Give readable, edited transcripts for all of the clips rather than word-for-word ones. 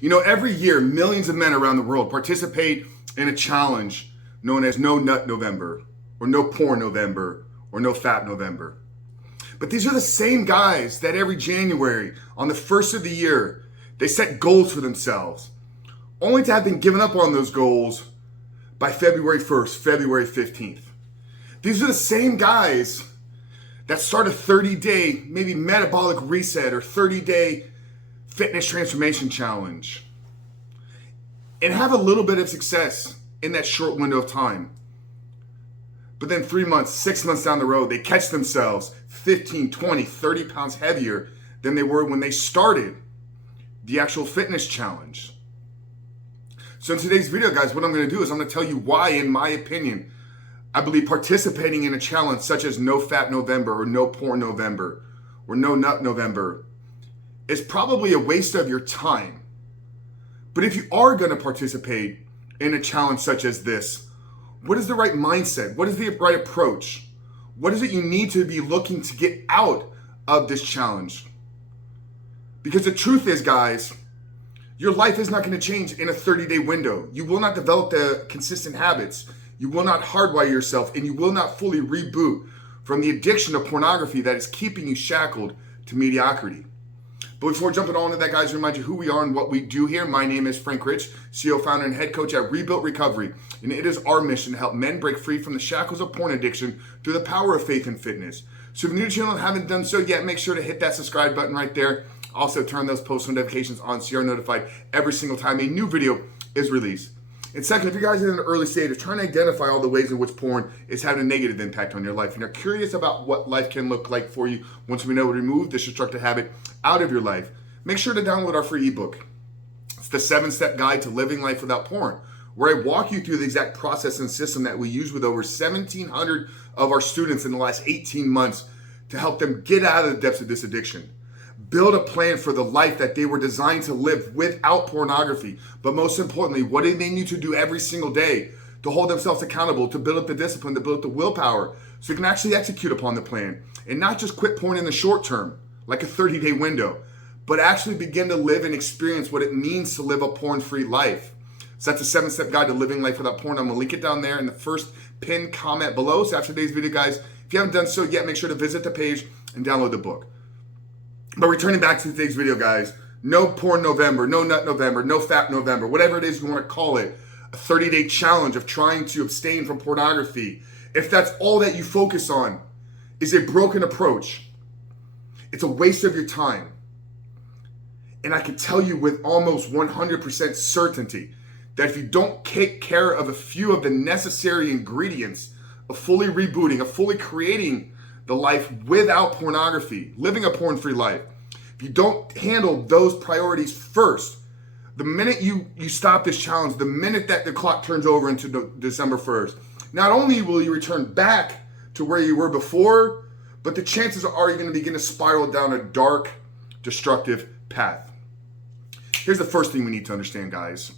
You know, every year, millions of men around the world participate in a challenge known as No Nut November, or No Porn November, or No Fap November. But these are the same guys that every January, on the first of the year, they set goals for themselves, only to have been given up on those goals by February 1st, February 15th. These are the same guys that start a 30-day, maybe metabolic reset or 30-day fitness transformation challenge and have a little bit of success in that short window of time. But then 3 months, 6 months down the road, they catch themselves 15, 20, 30 pounds heavier than they were when they started the actual fitness challenge. So in today's video, guys, what I'm going to do is I'm going to tell you why, in my opinion, I believe participating in a challenge such as No Fap November or No Porn November or No Nut November is probably a waste of your time. But if you are going to participate in a challenge such as this, what is the right mindset? What is the right approach? What is it you need to be looking to get out of this challenge? Because the truth is, guys, your life is not going to change in a 30-day window. You will not develop the consistent habits. You will not hardwire yourself, and you will not fully reboot from the addiction of pornography that is keeping you shackled to mediocrity. But before jumping on into that, guys, remind you who we are and what we do here. My name is Frank Rich, CEO, founder, and head coach at Rebuilt Recovery. And it is our mission to help men break free from the shackles of porn addiction through the power of faith and fitness. So if you're new to the channel and haven't done so yet, make sure to hit that subscribe button right there. Also, turn those post notifications on so you're notified every single time a new video is released. And second, if you guys are in an early stage of trying to identify all the ways in which porn is having a negative impact on your life, and you're curious about what life can look like for you once we know to remove this destructive habit out of your life, make sure to download our free ebook. It's the 7-step guide to living life without porn, where I walk you through the exact process and system that we use with over 1,700 of our students in the last 18 months to help them get out of the depths of this addiction. Build a plan for the life that they were designed to live without pornography. But most importantly, what do they need to do every single day to hold themselves accountable, to build up the discipline, to build up the willpower, so you can actually execute upon the plan and not just quit porn in the short term, like a 30-day window, but actually begin to live and experience what it means to live a porn-free life. So that's a 7-step guide to living life without porn. I'm gonna link it down there in the first pinned comment below. So after today's video, guys, if you haven't done so yet, make sure to visit the page and download the book. But returning back to today's video, guys, No Porn November, No Nut November, No Fap November, whatever it is you want to call it, a 30-day challenge of trying to abstain from pornography. If that's all that you focus on, is a broken approach. It's a waste of your time. And I can tell you with almost 100% certainty that if you don't take care of a few of the necessary ingredients of fully rebooting, of fully creating the life without pornography, living a porn-free life, if you don't handle those priorities first, the minute you stop this challenge, the minute that the clock turns over into December 1st, not only will you return back to where you were before, but the chances are you're going to begin to spiral down a dark, destructive path. Here's the first thing we need to understand, guys,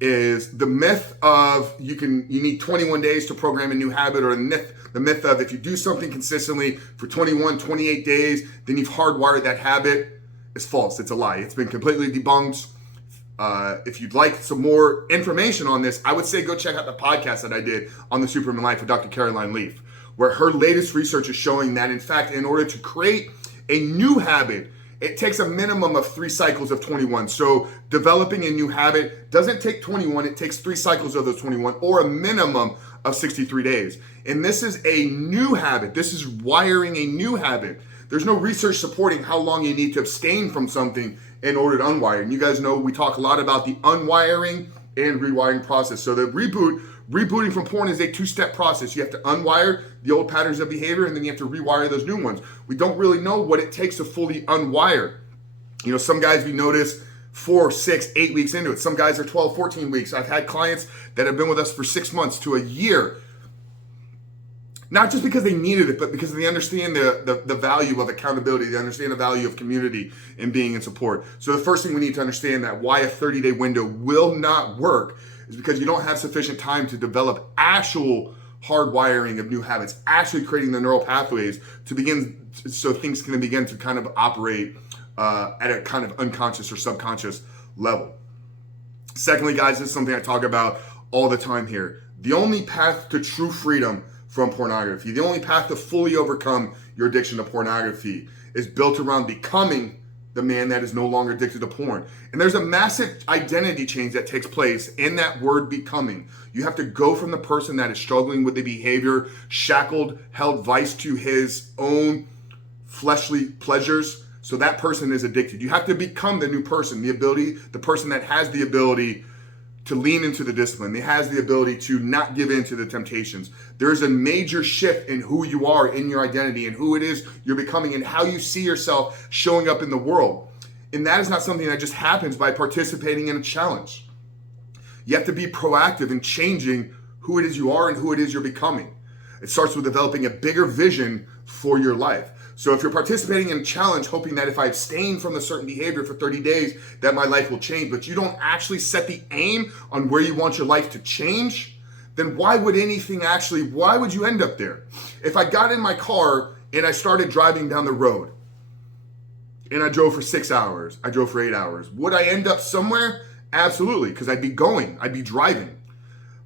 is the myth of you need 21 days to program a new habit, or the myth of if you do something consistently for 21, 28 days, then you've hardwired that habit is false. It's a lie. It's been completely debunked. If you'd like some more information on this, I would say go check out the podcast that I did on the Superman Life with Dr. Caroline Leaf, where her latest research is showing that, in fact, in order to create a new habit, it takes a minimum of 3 cycles of 21. So developing a new habit doesn't take 21, it takes 3 cycles of those 21, or a minimum of 63 days. And this is a new habit. This is wiring a new habit. There's no research supporting how long you need to abstain from something in order to unwire. And you guys know we talk a lot about the unwiring and rewiring process. So the rebooting from porn is a 2-step process. You have to unwire the old patterns of behavior, and then you have to rewire those new ones. We don't really know what it takes to fully unwire. You know, some guys we notice 4, 6, 8 weeks into it. Some guys are 12, 14 weeks. I've had clients that have been with us for 6 months to a year. Not just because they needed it, but because they understand the value of accountability. They understand the value of community and being in support. So the first thing we need to understand that why a 30-day window will not work is because you don't have sufficient time to develop actual hardwiring of new habits, actually creating the neural pathways to begin, so things can begin to kind of operate at a kind of unconscious or subconscious level. Secondly, guys, this is something I talk about all the time here. The only path to true freedom from pornography, the only path to fully overcome your addiction to pornography is built around becoming the man that is no longer addicted to porn. And there's a massive identity change that takes place in that word becoming. You have to go from the person that is struggling with the behavior, shackled, held vice to his own fleshly pleasures. So that person is addicted. You have to become the new person, the person that has the ability to lean into the discipline. It has the ability to not give in to the temptations. There's a major shift in who you are in your identity and who it is you're becoming and how you see yourself showing up in the world. And that is not something that just happens by participating in a challenge. You have to be proactive in changing who it is you are and who it is you're becoming. It starts with developing a bigger vision for your life. So if you're participating in a challenge, hoping that if I abstain from a certain behavior for 30 days, that my life will change, but you don't actually set the aim on where you want your life to change, then why would you end up there? If I got in my car and I started driving down the road and I drove for 6 hours, I drove for 8 hours, would I end up somewhere? Absolutely, because I'd be driving.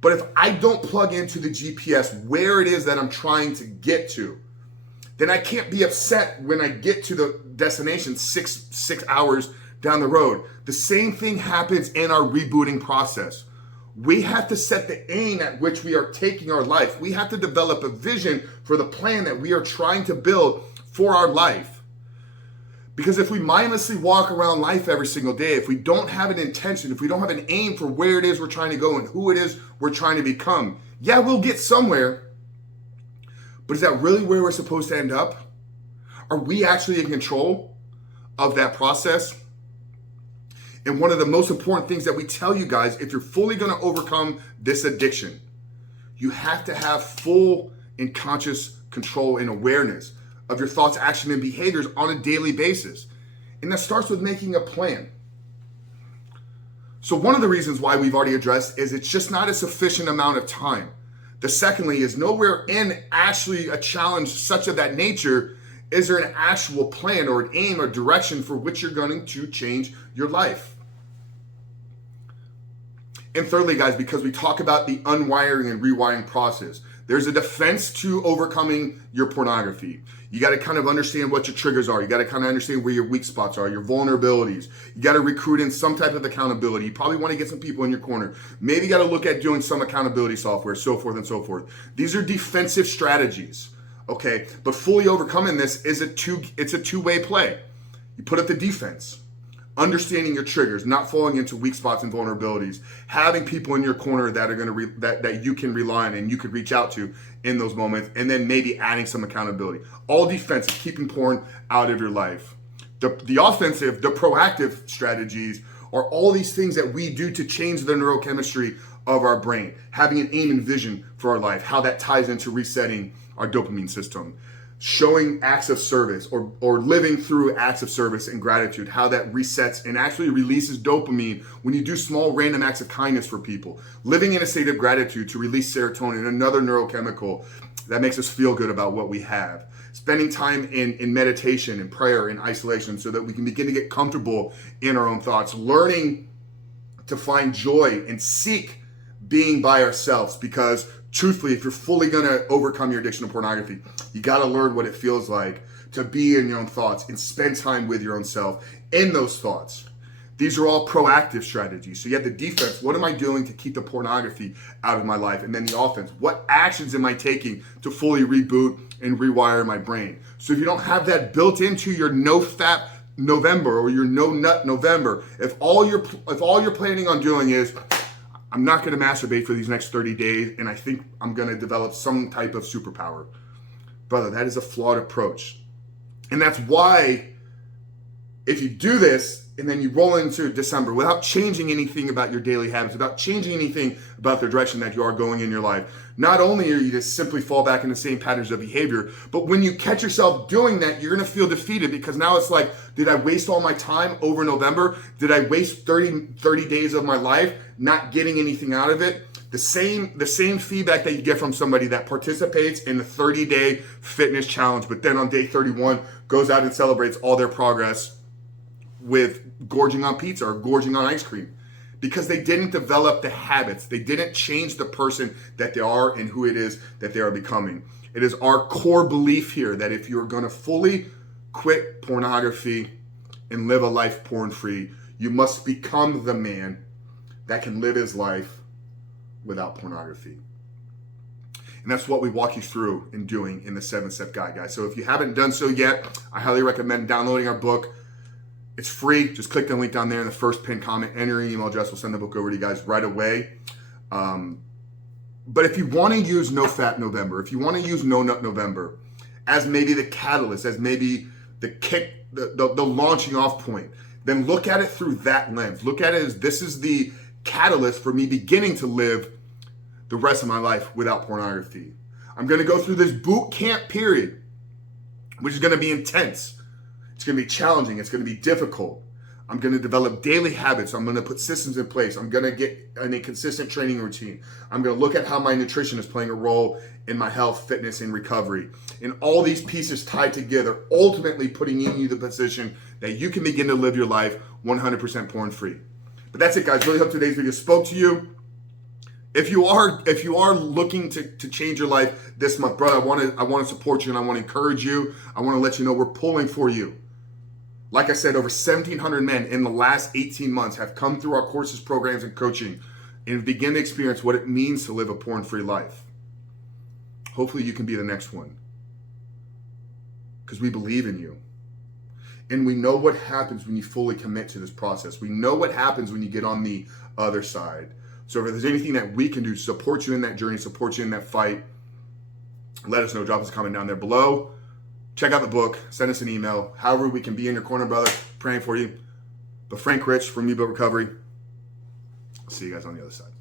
But if I don't plug into the GPS where it is that I'm trying to get to, then I can't be upset when I get to the destination six hours down the road. The same thing happens in our rebooting process. We have to set the aim at which we are taking our life. We have to develop a vision for the plan that we are trying to build for our life. Because if we mindlessly walk around life every single day, if we don't have an intention, if we don't have an aim for where it is we're trying to go and who it is we're trying to become, yeah, we'll get somewhere. But is that really where we're supposed to end up? Are we actually in control of that process? And one of the most important things that we tell you guys, if you're fully going to overcome this addiction, you have to have full and conscious control and awareness of your thoughts, action, and behaviors on a daily basis. And that starts with making a plan. So one of the reasons why we've already addressed is it's just not a sufficient amount of time. The secondly is nowhere in actually a challenge such of that nature is there an actual plan or an aim or direction for which you're going to change your life. And thirdly, guys, because we talk about the unwiring and rewiring process, there's a defense to overcoming your pornography. You got to kind of understand what your triggers are. You got to kind of understand where your weak spots are, your vulnerabilities. You got to recruit in some type of accountability. You probably want to get some people in your corner. Maybe you got to look at doing some accountability software, so forth and so forth. These are defensive strategies, okay? But fully overcoming this is it's a two-way play. You put up the defense, understanding your triggers, not falling into weak spots and vulnerabilities, having people in your corner that are going to that you can rely on and you could reach out to in those moments, and then maybe adding some accountability. All defensive, keeping porn out of your life. The offensive, the proactive strategies are all these things that we do to change the neurochemistry of our brain, having an aim and vision for our life, how that ties into resetting our dopamine system. Showing acts of service or living through acts of service and gratitude, how that resets and actually releases dopamine when you do small random acts of kindness for people. Living in a state of gratitude to release serotonin, another neurochemical that makes us feel good about what we have. Spending time in meditation and prayer and isolation so that we can begin to get comfortable in our own thoughts. Learning to find joy and seek being by ourselves, because truthfully, if you're fully going to overcome your addiction to pornography, you got to learn what it feels like to be in your own thoughts and spend time with your own self in those thoughts. These are all proactive strategies. So you have the defense. What am I doing to keep the pornography out of my life? And then the offense. What actions am I taking to fully reboot and rewire my brain? So if you don't have that built into your nofap November or your no nut November, if all you're planning on doing is, I'm not going to masturbate for these next 30 days, and I think I'm going to develop some type of superpower. Brother, that is a flawed approach. And that's why if you do this and then you roll into December without changing anything about your daily habits, without changing anything about the direction that you are going in your life, not only are you to simply fall back in the same patterns of behavior, but when you catch yourself doing that, you're going to feel defeated, because now it's like, did I waste all my time over November? Did I waste 30 days of my life not getting anything out of it? The same feedback that you get from somebody that participates in the 30-day fitness challenge, but then on day 31 goes out and celebrates all their progress with gorging on pizza or gorging on ice cream, because they didn't develop the habits. They didn't change the person that they are and who it is that they are becoming. It is our core belief here that if you're going to fully quit pornography and live a life porn-free, you must become the man that can live his life without pornography. And that's what we walk you through in doing in the 7-step guide, guys. So if you haven't done so yet, I highly recommend downloading our book. It's free. Just click the link down there in the first pinned comment. Enter your email address. We'll send the book over to you guys right away. But if you want to use No Fap November, if you want to use No Nut November as maybe the catalyst, as maybe the kick, the launching off point, then look at it through that lens. Look at it as this is the catalyst for me beginning to live the rest of my life without pornography. I'm going to go through this boot camp period, which is going to be intense. It's going to be challenging. It's going to be difficult. I'm going to develop daily habits. I'm going to put systems in place. I'm going to get in a consistent training routine. I'm going to look at how my nutrition is playing a role in my health, fitness, and recovery. And all these pieces tied together, ultimately putting you the position that you can begin to live your life 100% porn-free. But that's it, guys. Really hope today's video spoke to you. If you are looking to change your life this month, brother, I want to support you and I want to encourage you. I want to let you know we're pulling for you. Like I said, over 1,700 men in the last 18 months have come through our courses, programs, and coaching and begin to experience what it means to live a porn-free life. Hopefully you can be the next one, because we believe in you. And we know what happens when you fully commit to this process. We know what happens when you get on the other side. So if there's anything that we can do to support you in that journey, support you in that fight, let us know. Drop us a comment down there below. Check out the book. Send us an email. However we can be in your corner, brother. Praying for you. But Frank Rich from You Built Recovery. I'll see you guys on the other side.